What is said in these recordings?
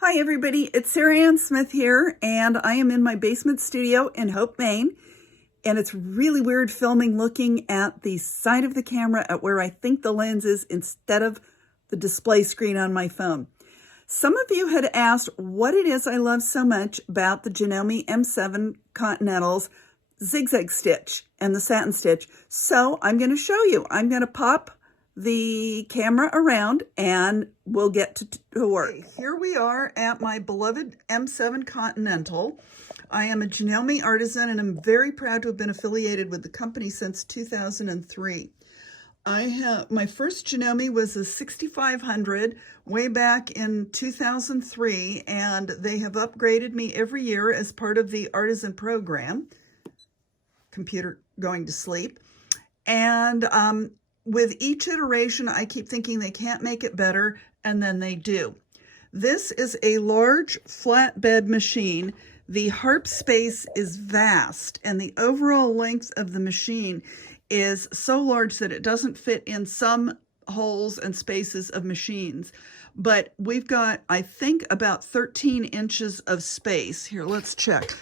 Hi everybody, it's SarahAnnSmith here, and I am in my basement studio in Hope, Maine, and it's really weird filming looking at the side of the camera at where I think the lens is instead of the display screen on my phone. Some of you had asked what it is I love so much about the Janome M7 Continental's zigzag stitch and the satin stitch, so I'm going to show you. I'm going to pop the camera around and we'll get to work. Okay, here we are at my beloved M7 Continental. I am a Janome Artisan and I'm very proud to have been affiliated with the company since 2003. My first Janome was a 6500 way back in 2003, and they have upgraded me every year as part of the Artisan program. Computer going to sleep. And with each iteration, I keep thinking they can't make it better, and then they do. This is a large flatbed machine. The harp space is vast, and the overall length of the machine is so large that it doesn't fit in some holes and spaces of machines. But we've got, I think, about 13 inches of space. Here, let's check.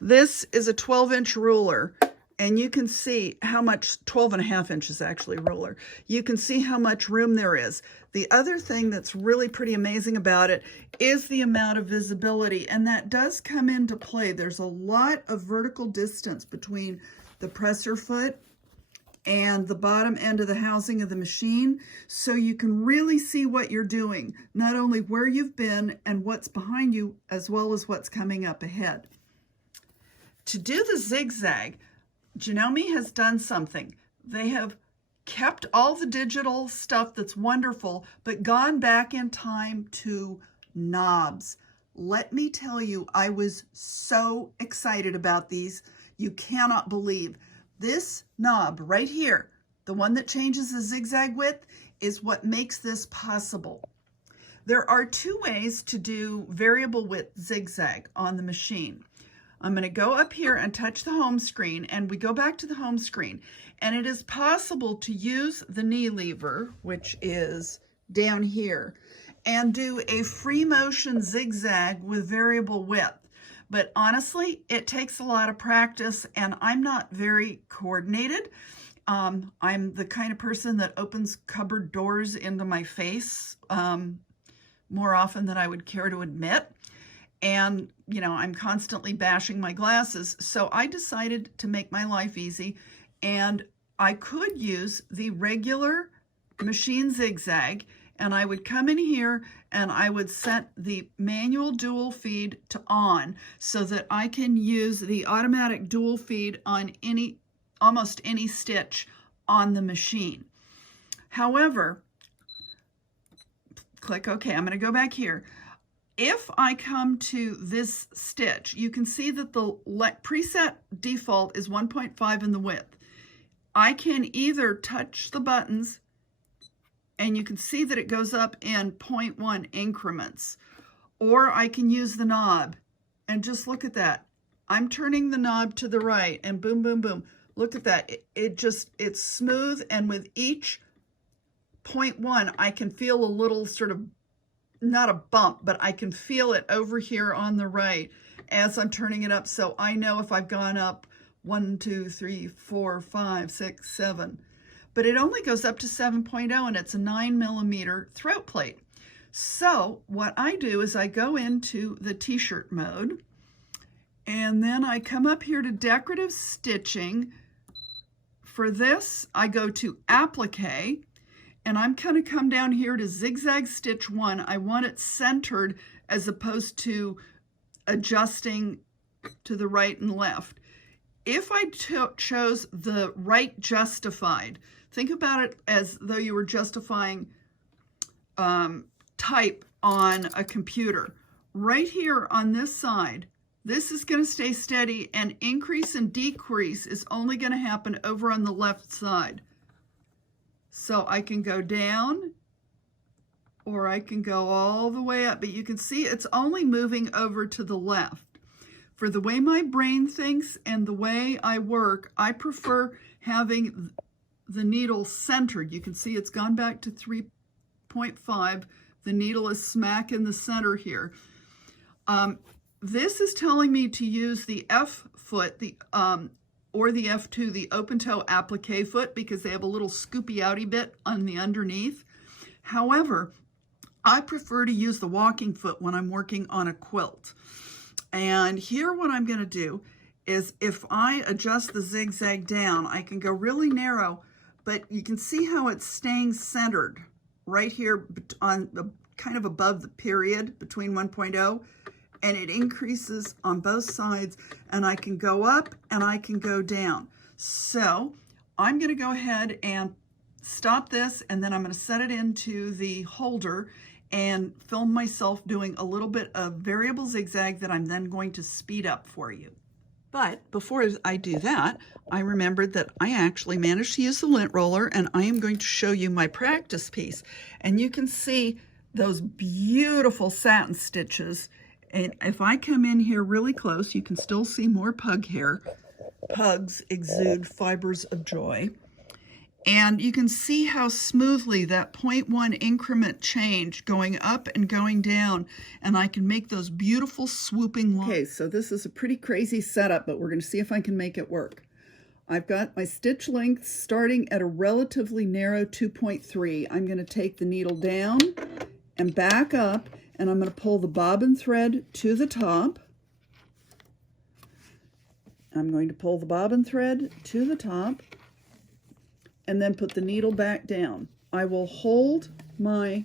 This is a 12-inch ruler. And you can see how much, 12.5 inches actually ruler. You can see how much room there is. The other thing that's really pretty amazing about it is the amount of visibility, and that does come into play. There's a lot of vertical distance between the presser foot and the bottom end of the housing of the machine, so you can really see what you're doing, not only where you've been and what's behind you, as well as what's coming up ahead. To do the zigzag, Janome has done something. They have kept all the digital stuff that's wonderful, but gone back in time to knobs. Let me tell you, I was so excited about these. You cannot believe. This knob right here, the one that changes the zigzag width, is what makes this possible. There are two ways to do variable width zigzag on the machine. I'm going to go up here and touch the home screen, and we go back to the home screen, and it is possible to use the knee lever, which is down here, and do a free motion zigzag with variable width. But honestly, it takes a lot of practice, and I'm not very coordinated. I'm the kind of person that opens cupboard doors into my face more often than I would care to admit. And, you know, I'm constantly bashing my glasses. So I decided to make my life easy, and I could use the regular machine zigzag, and I would come in here and I would set the manual dual feed to on so that I can use the automatic dual feed on almost any stitch on the machine. However, click OK. I'm going to go back here. If I come to this stitch, you can see that the preset default is 1.5 in the width. I can either touch the buttons, and you can see that it goes up in 0.1 increments, or I can use the knob, and just look at that. I'm turning the knob to the right, and boom, boom, boom. Look at that. It's smooth, and with each 0.1, I can feel a little sort of, not a bump, but I can feel it over here on the right as I'm turning it up. So I know if I've gone up 1, 2, 3, 4, 5, 6, 7. But it only goes up to 7.0, and it's a 9mm throat plate. So what I do is I go into the t-shirt mode, and then I come up here to decorative stitching. For this, I go to applique, and I'm going to come down here to zigzag stitch 1. I want it centered as opposed to adjusting to the right and left. If I chose the right justified, think about it as though you were justifying type on a computer. Right here on this side, this is going to stay steady, and increase and decrease is only going to happen over on the left side. So I can go down, or I can go all the way up, but you can see it's only moving over to the left. For the way my brain thinks and the way I work, I prefer having the needle centered. You can see it's gone back to 3.5, The needle is smack in the center here. This is telling me to use the F foot, or the F2, the open toe applique foot, because they have a little scoopy outy bit on the underneath. However, I prefer to use the walking foot when I'm working on a quilt. And here what I'm going to do is, if I adjust the zigzag down, I can go really narrow, but you can see how it's staying centered right here on kind of above the period between 1.0, and it increases on both sides, and I can go up and I can go down. So I'm going to go ahead and stop this, and then I'm going to set it into the holder and film myself doing a little bit of variable zigzag that I'm then going to speed up for you. But before I do that, I remembered that I actually managed to use the lint roller, and I am going to show you my practice piece. And you can see those beautiful satin stitches. And if I come in here really close, you can still see more pug hair. Pugs exude fibers of joy. And you can see how smoothly that 0.1 increment change going up and going down, and I can make those beautiful swooping lines. Okay, so this is a pretty crazy setup, but we're going to see if I can make it work. I've got my stitch length starting at a relatively narrow 2.3. I'm going to take the needle down and back up, and I'm going to pull the bobbin thread to the top. I'm going to pull the bobbin thread to the top, and then put the needle back down. I will hold my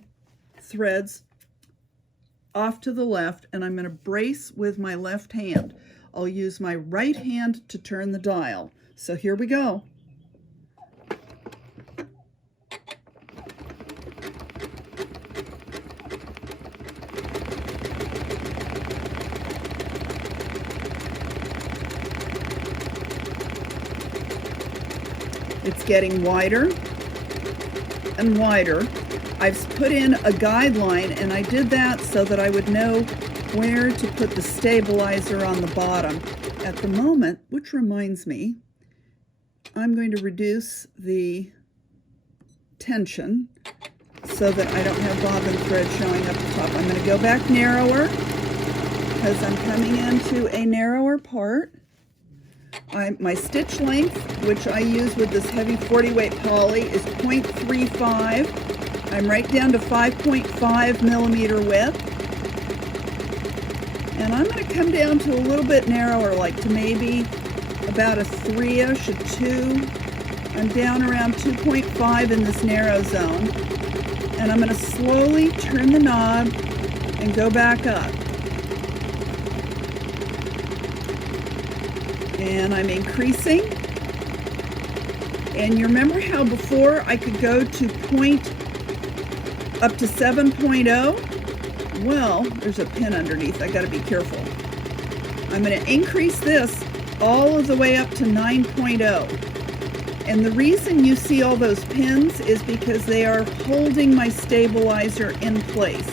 threads off to the left, and I'm going to brace with my left hand. I'll use my right hand to turn the dial. So here we go. It's getting wider and wider. I've put in a guideline, and I did that so that I would know where to put the stabilizer on the bottom. At the moment, which reminds me, I'm going to reduce the tension so that I don't have bobbin thread showing up the top. I'm going to go back narrower because I'm coming into a narrower part. My stitch length, which I use with this heavy 40 weight poly, is 0.35. I'm right down to 5.5 millimeter width. And I'm going to come down to a little bit narrower, like to maybe about a 3-ish, a 2. I'm down around 2.5 in this narrow zone. And I'm going to slowly turn the knob and go back up. And I'm increasing. And you remember how before I could go to up to 7.0? Well, there's a pin underneath. I got to be careful. I'm going to increase this all of the way up to 9.0. And the reason you see all those pins is because they are holding my stabilizer in place.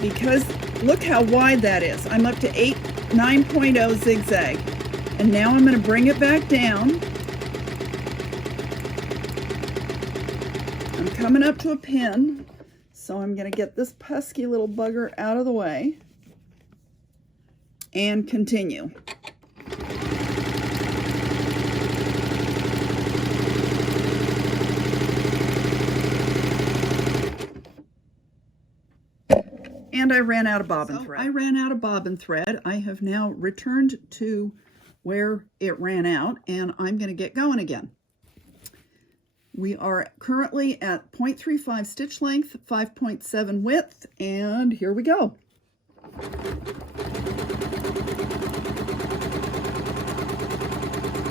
Because look how wide that is. I'm up to 9.0 zigzag. And now I'm going to bring it back down. I'm coming up to a pin, so I'm going to get this pesky little bugger out of the way and continue. And I ran out of bobbin thread. I ran out of bobbin thread. I have now returned to where it ran out, and I'm going to get going again. We are currently at 0.35 stitch length, 5.7 width, and here we go.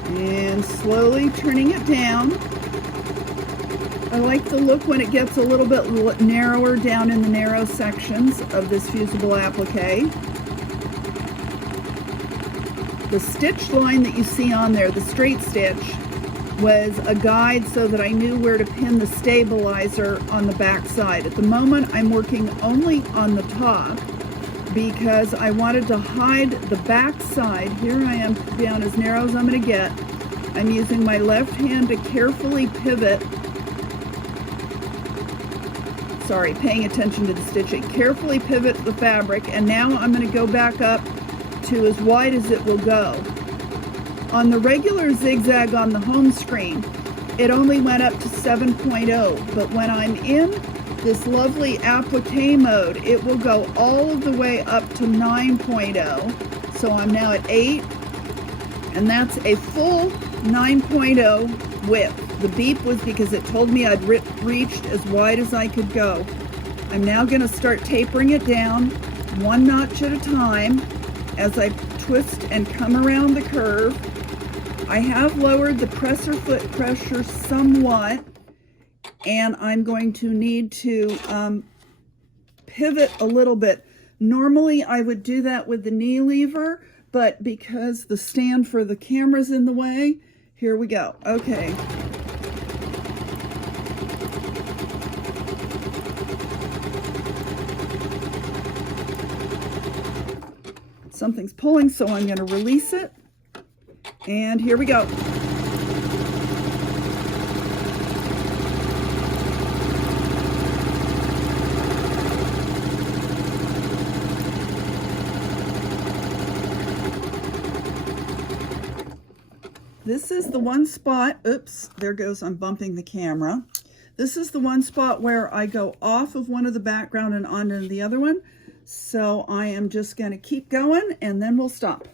And slowly turning it down. I like the look when it gets a little bit narrower down in the narrow sections of this fusible applique. The stitch line that you see on there, the straight stitch, was a guide so that I knew where to pin the stabilizer on the back side. At the moment, I'm working only on the top because I wanted to hide the back side. Here I am down as narrow as I'm going to get. I'm using my left hand to carefully pivot sorry, paying attention to the stitching. Carefully pivot the fabric, and now I'm going to go back up to as wide as it will go. On the regular Zigzag on the home screen, it only went up to 7.0, but when I'm in this lovely applique mode, it will go all of the way up to 9.0. So I'm now at 8, and that's a full 9.0 width. The beep was because it told me I'd reached as wide as I could go. I'm now going to start tapering it down one notch at a time as I twist and come around the curve. I have lowered the presser foot pressure somewhat, and I'm going to need to pivot a little bit. Normally I would do that with the knee lever, but because the stand for the camera's in the way, here we go. Okay. Something's pulling, so I'm going to release it. And here we go. This is the one spot, oops, there goes, I'm bumping the camera. This is the one spot where I go off of one of the background and onto the other one. So I am just going to keep going, and then we'll stop.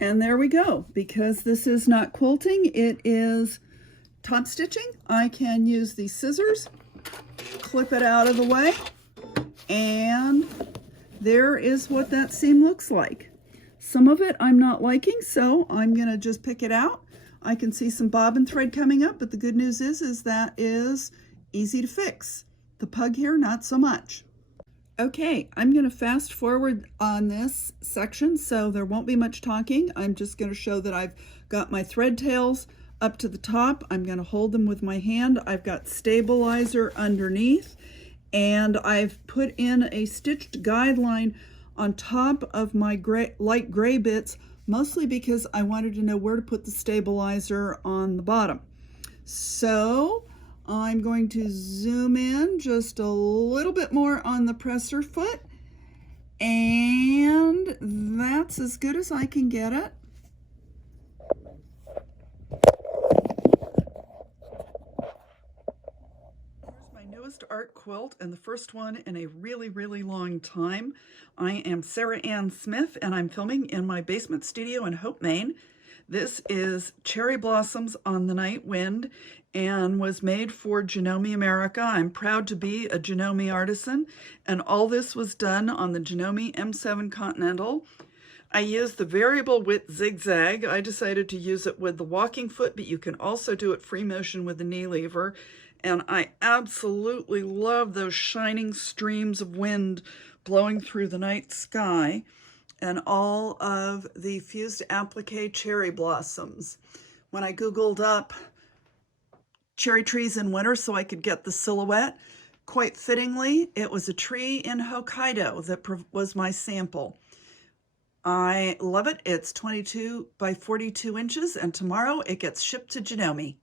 And there we go. Because this is not quilting, it is top stitching. I can use these scissors, clip it out of the way, and there is what that seam looks like. Some of it I'm not liking, so I'm going to just pick it out. I can see some bobbin thread coming up, but the good news is that is easy to fix. The pug here, not so much. Okay, I'm going to fast forward on this section, so there won't be much talking. I'm just going to show that I've got my thread tails up to the top. I'm going to hold them with my hand. I've got stabilizer underneath, and I've put in a stitched guideline on top of my light gray bits, mostly because I wanted to know where to put the stabilizer on the bottom. So I'm going to zoom in just a little bit more on the presser foot, and that's as good as I can get it. Here's my newest art quilt, and the first one in a really, really long time. I am SarahAnnSmith, and I'm filming in my basement studio in Hope, Maine. This is Cherry Blossoms on the Night Wind and was made for Janome America. I'm proud to be a Janome Artisan, and all this was done on the Janome M7 Continental. I used the variable width Zigzag. I decided to use it with the walking foot, but you can also do it free motion with the knee lever. And I absolutely love those shining streams of wind blowing through the night sky and all of the fused applique cherry blossoms. When I Googled up cherry trees in winter so I could get the silhouette, quite fittingly, it was a tree in Hokkaido that was my sample. I love it. It's 22 by 42 inches, and tomorrow it gets shipped to Janome.